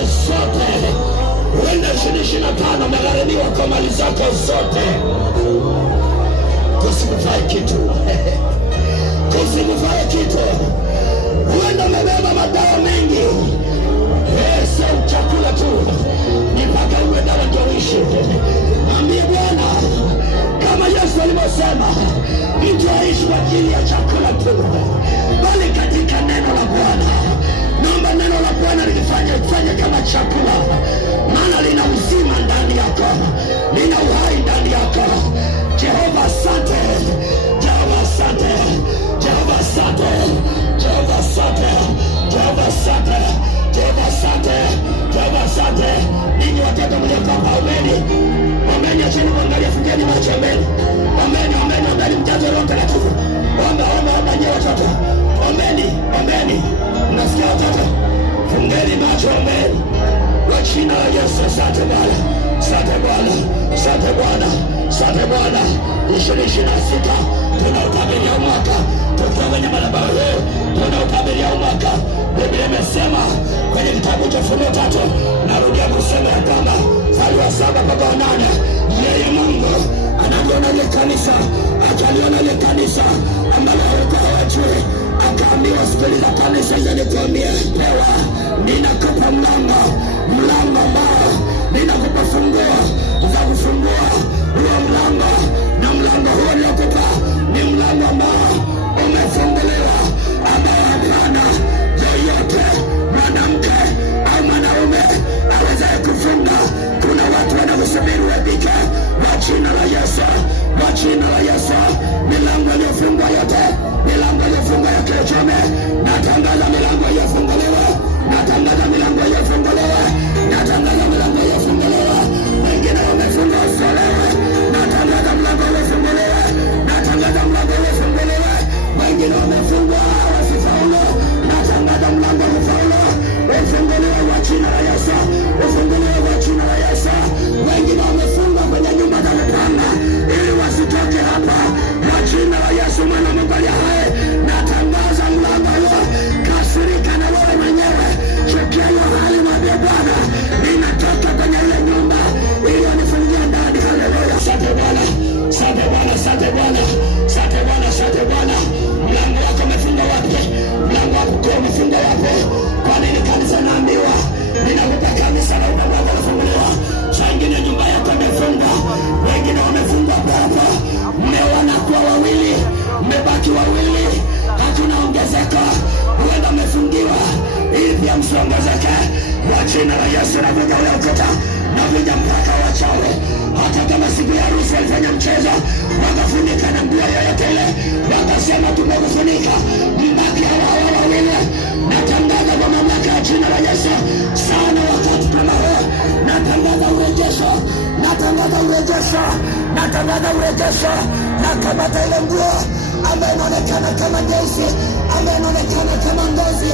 zako zote. Huenda 2025 umegharamiwa kwa mali zako zote. Kusikufai kitu. Kusikufai kitu. Huenda umebeba madawa mengi. Sio chakula tu, ni mpaka uwe dawa ndio uishi. Mwambie Bwana kama Yesu alivyosema, mtu aishi kwa ajili ya chakula tu, bali katika neno la Bwana. Naomba neno la Bwana lifanye kama chakula, maana lina uzima ndani yako, lina uhai ndani yako. Jehova asante, Jehova asante, Jehova asante, Jehova asante, Jehova asante, Jehova asante, Jehova asante. Ninyi watoto mliokoka, ombeni, ombeni, acheni kuangalia, fungeni macho, ombeni, ombeni, ombeni, ombeni, mjaze Roho Mtakatifu. Omba, omba, omba, nyie watoto, ombeni, ombeni. Mnasikia watoto? Fungeni macho, ombeni. Kwa jina la Yesu. Asante Bwana, asante Bwana, asante Bwana, asante Bwana. 2026 tunautabiria mwaka, tukiwa kwenye madhabahu hii tunautabiria mwaka. Biblia imesema kwenye kitabu cha Ufunuo 3, narudia kusema ya kwamba mstari wa 7 mpaka 8, yeye Mungu analiona ile kanisa, akaliona ile kanisa ambalo walikuwa hawajui, akaambiwa, sikiliza kanisa, hizo nikwambie, pewa, ninakupa mlango ambao ninakupa funguo za kufungua huo mlango, na mlango huo ninakupa ni mlango ambao umefunguliwa, ambao hapana yoyote mwanamke au mwanaume awezaye kufunga. Kuna watu wanakusubiri wapike kwa jina la Yesu, kwa jina la Yesu. Milango iliyofungwa yote, milango iliyofungwa ya kiuchumi, natangaza milango iliyofunguliwa, natangaza milango iliyofunguliwa, natangaza milango iliyofunguliwa. Wengine wamefunga usolewe, natangaza mlango uliofunguliwa, natangaza mlango uliofunguliwa. Wengine wamefungwa wasifaulu, natangaza mlango ufaulu ufunguliwe kwa jina la Yesu, ufunguliwe kwa jina la Yesu. Wengine wamefungwa kwenye nyumba za kupanga ili wasitoke hapa kwa jina la Yesu, mwana Mungu aliye hai. Natangaza mlango huo, kasirika na wewe mwenyewe, chukia hiyo hali, mwambie Bwana, ninatoka kwenye ile nyumba ili wanifungie ndani. Haleluya. Asante Bwana, asante Bwana, asante Bwana, asante Bwana, asante Bwana. Mlango wako umefunga wapi? Mlango wako umefunga wapi? Kwa nini kanisa naambiwa ninakupa kanisa na mlango umefunguliwa? Saa ingine nyumba yako imefunga, wengine wamefungwa baba, mmeona kuwa wawili, mmebaki wawili, hakuna ongezeko. Huenda mmefungiwa ili pia msiongezeke. Kwa jina la Yesu navuka ule ukuta, navuja mpaka wachawi. Hata kama siku ya harusi walifanya mchezo, wakafunika na nguo yoyote ile, wakasema tumekufunika, mbaki hawa wawili. Natangaza kwa mamlaka ya jina la Yesu sana wakati kama huu, natangaza urejesho, natangaza urejesho, natangaza urejesho. Na kamata ile nguo ambayo inaonekana kama nyeusi, ambayo inaonekana kama ngozi,